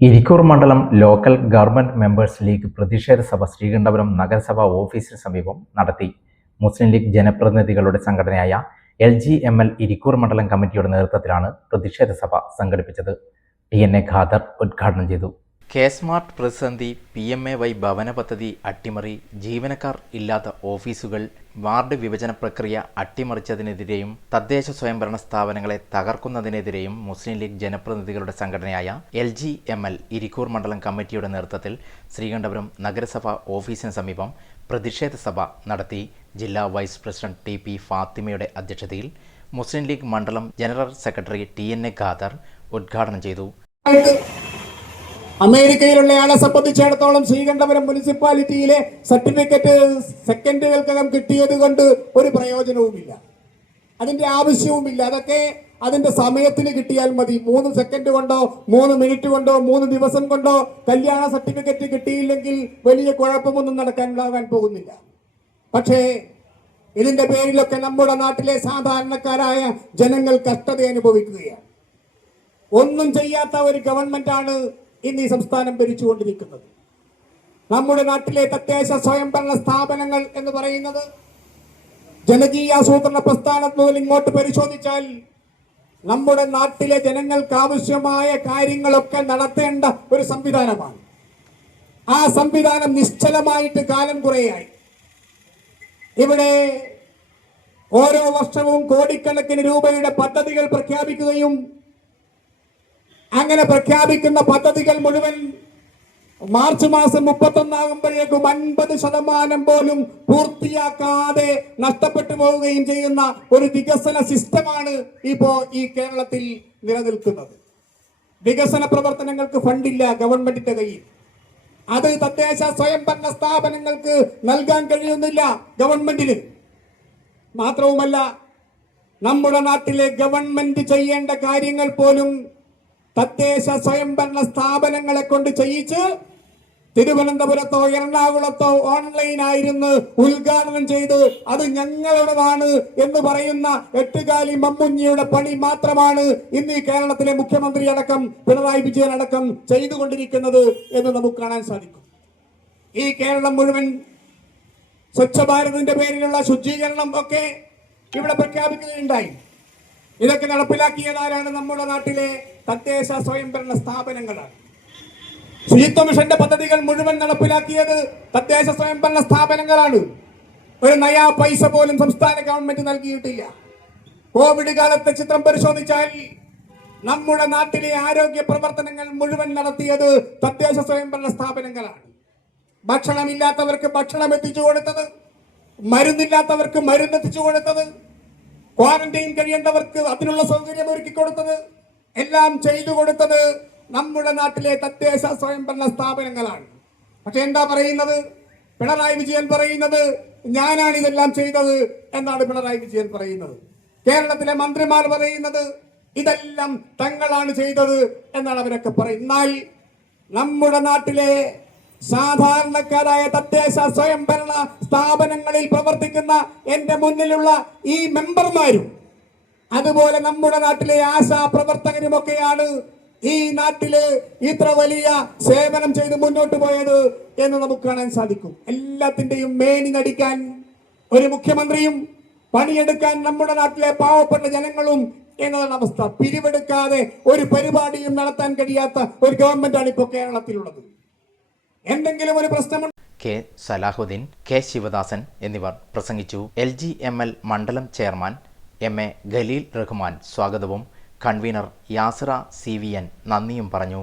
ഇരിക്കൂർ മണ്ഡലം local government members league പ്രതിഷേധ സഭ ശ്രീകണ്ഠപുരം നഗരസഭാ ഓഫീസിന് സമീപം നടത്തി. മുസ്ലിം ലീഗ് ജനപ്രതിനിധികളുടെ സംഘടനയായ L G M L Irikkur മണ്ഡലം കമ്മിറ്റിയുടെ നേതൃത്വത്തിലാണ് പ്രതിഷേധ സഭ സംഘടിപ്പിച്ചത്. ടി എൻ എ ഖാദർ ഉദ്ഘാടനം ചെയ്തു. കെ സ്മാർട്ട് പ്രതിസന്ധി പി എം എ വൈ ഭവന പദ്ധതി അട്ടിമറി ജീവനക്കാർ ഇല്ലാത്ത ഓഫീസുകൾ വാർഡ് വിഭജന പ്രക്രിയ അട്ടിമറിച്ചതിനെതിരെയും തദ്ദേശ സ്വയംഭരണ സ്ഥാപനങ്ങളെ തകർക്കുന്നതിനെതിരെയും മുസ്ലിം ലീഗ് ജനപ്രതിനിധികളുടെ സംഘടനയായ L G M L Irikkur മണ്ഡലം കമ്മിറ്റിയുടെ നേതൃത്വത്തിൽ ശ്രീകണ്ഠപുരം നഗരസഭ ഓഫീസിന് സമീപം പ്രതിഷേധ സഭ നടത്തി ജില്ലാ വൈസ് പ്രസിഡന്റ് ടി പി ഫാത്തിമയുടെ അധ്യക്ഷതയിൽ മുസ്ലിം ലീഗ് മണ്ഡലം general secretary T N A Khader ഉദ്ഘാടനം ചെയ്തു. അമേരിക്കയിലുള്ള ആളെ സംബന്ധിച്ചിടത്തോളം ശ്രീകണ്ഠപുരം മുനിസിപ്പാലിറ്റിയിലെ സർട്ടിഫിക്കറ്റ് സെക്കൻഡുകൾക്കകം കിട്ടിയത് കൊണ്ട് ഒരു പ്രയോജനവുമില്ല. അതിന്റെ ആവശ്യവുമില്ല. അതൊക്കെ അതിന്റെ സമയത്തിന് കിട്ടിയാൽ മതി. മൂന്ന് സെക്കൻഡ് കൊണ്ടോ മൂന്ന് മിനിറ്റ് കൊണ്ടോ മൂന്ന് ദിവസം കൊണ്ടോ കല്യാണ സർട്ടിഫിക്കറ്റ് കിട്ടിയില്ലെങ്കിൽ വലിയ കുഴപ്പമൊന്നും നടക്കാനുണ്ടാകാൻ പോകുന്നില്ല. പക്ഷേ ഇതിന്റെ പേരിലൊക്കെ നമ്മുടെ നാട്ടിലെ സാധാരണക്കാരായ ജനങ്ങൾ കഷ്ടത അനുഭവിക്കുകയാണ്. ഒന്നും ചെയ്യാത്ത ഒരു ഗവൺമെന്റാണ് ഇന്ന് ഈ സംസ്ഥാനം ഭരിച്ചുകൊണ്ടിരിക്കുന്നത്. നമ്മുടെ നാട്ടിലെ തദ്ദേശ സ്വയംഭരണ സ്ഥാപനങ്ങൾ എന്ന് പറയുന്നത് ജനകീയ ആസൂത്രണ പ്രസ്ഥാനം മുതൽ ഇങ്ങോട്ട് പരിശോധിച്ചാൽ നമ്മുടെ നാട്ടിലെ ജനങ്ങൾക്ക് ആവശ്യമായ കാര്യങ്ങളൊക്കെ നടത്തേണ്ട ഒരു സംവിധാനമാണ്. ആ സംവിധാനം നിശ്ചലമായിട്ട് കാലം കുറേയായി. ഇവിടെ ഓരോ വർഷവും കോടിക്കണക്കിന് രൂപയുടെ പദ്ധതികൾ പ്രഖ്യാപിക്കുകയും അങ്ങനെ പ്രഖ്യാപിക്കുന്ന പദ്ധതികൾ മുഴുവൻ മാർച്ച് മാസം മുപ്പത്തൊന്നാകുമ്പോഴേക്കും അൻപത് ശതമാനം പോലും പൂർത്തിയാക്കാതെ നഷ്ടപ്പെട്ടു പോവുകയും ചെയ്യുന്ന ഒരു വികസന സിസ്റ്റമാണ് ഇപ്പോ ഈ കേരളത്തിൽ നിലനിൽക്കുന്നത്. വികസന പ്രവർത്തനങ്ങൾക്ക് ഫണ്ടില്ല ഗവൺമെന്റിന്റെ കയ്യിൽ. അത് തദ്ദേശ സ്വയംഭരണ സ്ഥാപനങ്ങൾക്ക് നൽകാൻ കഴിയുന്നില്ല ഗവൺമെന്റിന്. മാത്രവുമല്ല നമ്മുടെ നാട്ടിലെ ഗവൺമെന്റ് ചെയ്യേണ്ട കാര്യങ്ങൾ പോലും തദ്ദേശ സ്വയംഭരണ സ്ഥാപനങ്ങളെ കൊണ്ട് ചെയ്യിച്ച് തിരുവനന്തപുരത്തോ എറണാകുളത്തോ ഓൺലൈനായിരുന്നു ഉദ്ഘാടനം ചെയ്ത് അത് ഞങ്ങളുടേതാണ് എന്ന് പറയുന്ന എട്ടുകാലി മമ്മുഞ്ഞിയുടെ പണി മാത്രമാണ് ഇന്ന് ഈ കേരളത്തിലെ മുഖ്യമന്ത്രി അടക്കം പിണറായി വിജയൻ അടക്കം ചെയ്തുകൊണ്ടിരിക്കുന്നത് എന്ന് നമുക്ക് കാണാൻ സാധിക്കും. ഈ കേരളം മുഴുവൻ സ്വച്ഛ ഭാരതിന്റെ പേരിലുള്ള ശുചീകരണം ഒക്കെ ഇവിടെ പ്രഖ്യാപിക്കുകയുണ്ടായി. ഇതൊക്കെ നടപ്പിലാക്കിയത് ആരാണ് നമ്മുടെ നാട്ടിലെ തദ്ദേശ സ്വയംഭരണ സ്ഥാപനങ്ങളാണ്. ശുചിത്വ മിഷന്റെ പദ്ധതികൾ മുഴുവൻ നടപ്പിലാക്കിയത് തദ്ദേശ സ്വയംഭരണ സ്ഥാപനങ്ങളാണ്. ഒരു നയാ പൈസ പോലും സംസ്ഥാന ഗവൺമെന്റ് നൽകിയിട്ടില്ല. കോവിഡ് കാലത്തെ ചിത്രം പരിശോധിച്ചാൽ നമ്മുടെ നാട്ടിലെ ആരോഗ്യ പ്രവർത്തനങ്ങൾ മുഴുവൻ നടത്തിയത് തദ്ദേശ സ്വയംഭരണ സ്ഥാപനങ്ങളാണ്. ഭക്ഷണമില്ലാത്തവർക്ക് ഭക്ഷണം എത്തിച്ചു കൊടുത്തത് മരുന്നില്ലാത്തവർക്ക് മരുന്ന് എത്തിച്ചു കൊടുത്തത് ക്വാറന്റൈൻ കഴിയേണ്ടവർക്ക് അതിനുള്ള സൗകര്യം ഒരുക്കി കൊടുത്തത് എല്ലാം ചെയ്തു കൊടുത്തത് നമ്മുടെ നാട്ടിലെ തദ്ദേശ സ്വയംഭരണ സ്ഥാപനങ്ങളാണ്. പക്ഷെ എന്താ പറയുന്നത്? പിണറായി വിജയൻ പറയുന്നത് ഞാനാണ് ഇതെല്ലാം ചെയ്തത് എന്നാണ് പിണറായി വിജയൻ പറയുന്നത്. കേരളത്തിലെ മന്ത്രിമാർ പറയുന്നത് ഇതെല്ലാം തങ്ങളാണ് ചെയ്തത് എന്നാണ് അവരൊക്കെ പറയുന്നത്. എന്നാൽ നമ്മുടെ നാട്ടിലെ സാധാരണക്കാരായ തദ്ദേശ സ്വയംഭരണ സ്ഥാപനങ്ങളിൽ പ്രവർത്തിക്കുന്ന എന്റെ മുന്നിലുള്ള ഈ മെമ്പർമാരും അതുപോലെ നമ്മുടെ നാട്ടിലെ ആശാ പ്രവർത്തകരുമൊക്കെയാണ് ഈ നാട്ടിൽ ഇത്ര വലിയ സേവനം ചെയ്ത് മുന്നോട്ട് പോയത് എന്ന് നമുക്ക് കാണാൻ സാധിക്കും. എല്ലാത്തിന്റെയും മേനി നടിക്കാൻ ഒരു മുഖ്യമന്ത്രിയും പണിയെടുക്കാൻ നമ്മുടെ നാട്ടിലെ പാവപ്പെട്ട ജനങ്ങളും എന്നതാണ് അവസ്ഥ. പിരിവെടുക്കാതെ ഒരു പരിപാടിയും നടത്താൻ കഴിയാത്ത ഒരു ഗവൺമെന്റാണ് ഇപ്പോൾ കേരളത്തിലുള്ളത്. എന്തെങ്കിലും ഒരു പ്രശ്നമുണ്ട്? കെ സലാഹുദ്ദീൻ കെ ശിവദാസൻ എന്നിവർ പ്രസംഗിച്ചു. എൽ ജി എം എൽ മണ്ഡലം chairman M A Khaleel Rahman സ്വാഗതവും. Convener Yasira C V N നന്ദിയും പറഞ്ഞു.